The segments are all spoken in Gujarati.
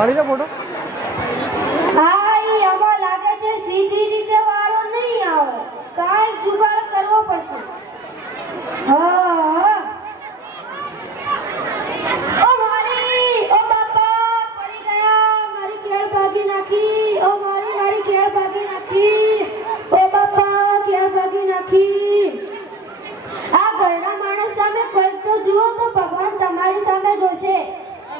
પાડી દે ફોટો. હા ઈ આમાં લાગે છે સીધી રીતે વારો નહીં આવે, કાંઈ જુગાડ કરવો પડશે. હા ઓ મારી, ઓ બાપા પડી ગયા, મારી કેળ ભાગી નાખી. ઓ મારી કેળ ભાગી નાખી. ઓ બાપા કેળ ભાગી નાખી. આ ઘરના માણસ સામે કોઈ તો જુઓ તો ભગવાન તમારી સામે જોશે.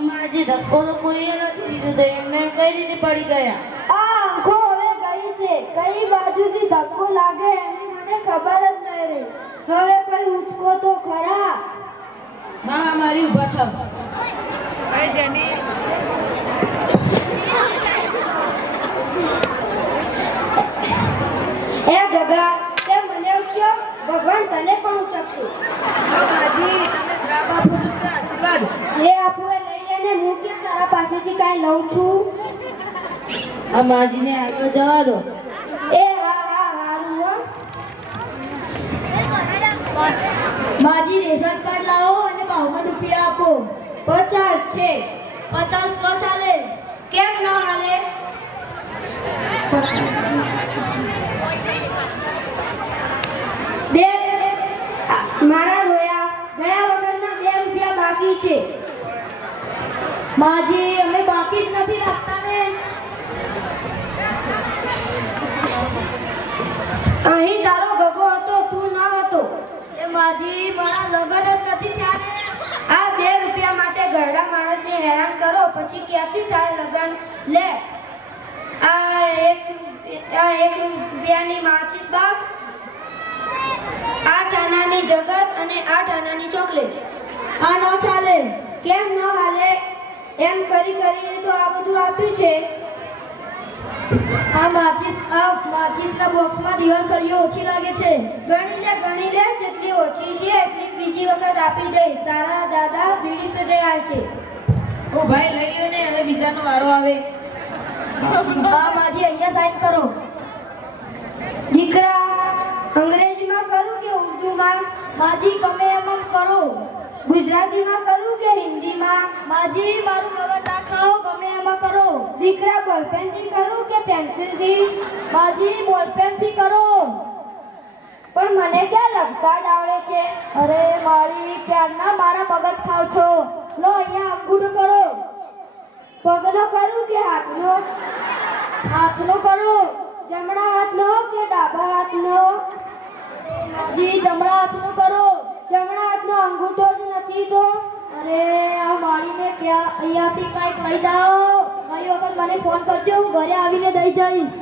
માજી ધક્કો તો કોઈએ નથી દીધો તો એમને કઈ રીતે પડી ગયા? આ આંખો હવે ગઈ છે, કઈ બાજુથી ધક્કો લાગે એની મને ખબર જ નહીં રહી. હવે કઈ ઉચકો તો ખરા. હા મારી ઊભા થાવ. એ જગા તે મને ઉચક્યો, ભગવાન તને પણ ઉચકશે. માજી તમે શ્રાપ આપો છો કે આશીર્વાદ? જે આપું એ લઈ લેને, હું કેમ તારા પાસેથી કાંઈ લઉં છું? આ માજીને આગળ જવા દો. એ હા હારું હો. માજી રેશન કાર્ડ લાવો અને 52 રૂપિયા આપો. 50 છે. 50 નો ચાલે. કેમ ન હાલે? બે મારા રોયા ગયા વગરના 2 રૂપિયા બાકી છે. માજી અમે બાકી જ નથી રાખતા ને. અહીં તારો ગગો હતો, તું ન હતો. એ માજી મારા લગન જ નથી થયા ને. આ 2 રૂપિયા માટે ઘરડા માણસને હેરાન કરો, પછી ક્યાંથી થાય લગન? લે આ એક રૂપિયાની માચીસ બોક્સ, 8 આનાની જગત અને 8 આનાની ચોકલેટ. આ ન ચાલે. કેમ ન હાલે? એમ કરીને તો આ બધું આપ્યું છે. આ માચીસના બોક્સમાં દિવાસળીઓ ઓછી લાગે છે. ગણી લે જેટલી ઓછી છે એટલી બીજી વખત આપી દઈશ. તારા દાદા બીડી પી ગયા હશે. ઓ ભાઈ લઈ લ્યો ને, હવે બીજાનો વારો આવે. હા માજી અહીંયા સાઈન કરો. દીકરા અંગ્રેજીમાં કરું કે ઉર્દૂમાં? માજી ગમે એમ કરો. ગુજરાતીમાં કરું કે હિન્દીમાં? માજી મારું મગજ ના ખાઓ, ગમે એમાં કરો. દીકરા બોલપેનથી કરું કે પેન્સિલથી? માજી બોલપેનથી કરો. પણ મને ક્યાં લખતા જ આવડે છે? અરે મારી ક્યારના મારા મગજ ખાવ છો. લો અહીંયા અંગૂઠો કરો. પગનો કરું કે હાથનો? હાથનો કરો. જમણા હાથનો કે ડાબા હાથનો? માજી જમણા હાથનો કરો. જમણા હાથનો અંગૂઠો જ નથી તો? અરે આ માળીને ક્યાં અહીંયાથી કંઈક લઈ જાઓ. ગઈ વખત મને ફોન કરજો, હું ઘરે આવીને દઈ જઈશ.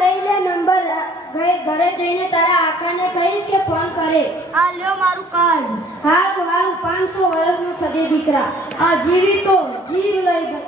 દઈ લે નંબર. ઘરે જઈને તારા આકાને કહીશ કે ફોન કરે. આ લ્યો મારું કાર્ડ. હારું 500 વર્ષનો થજે દીકરા. આ જીવી તો જીવ લઈ ગઈ.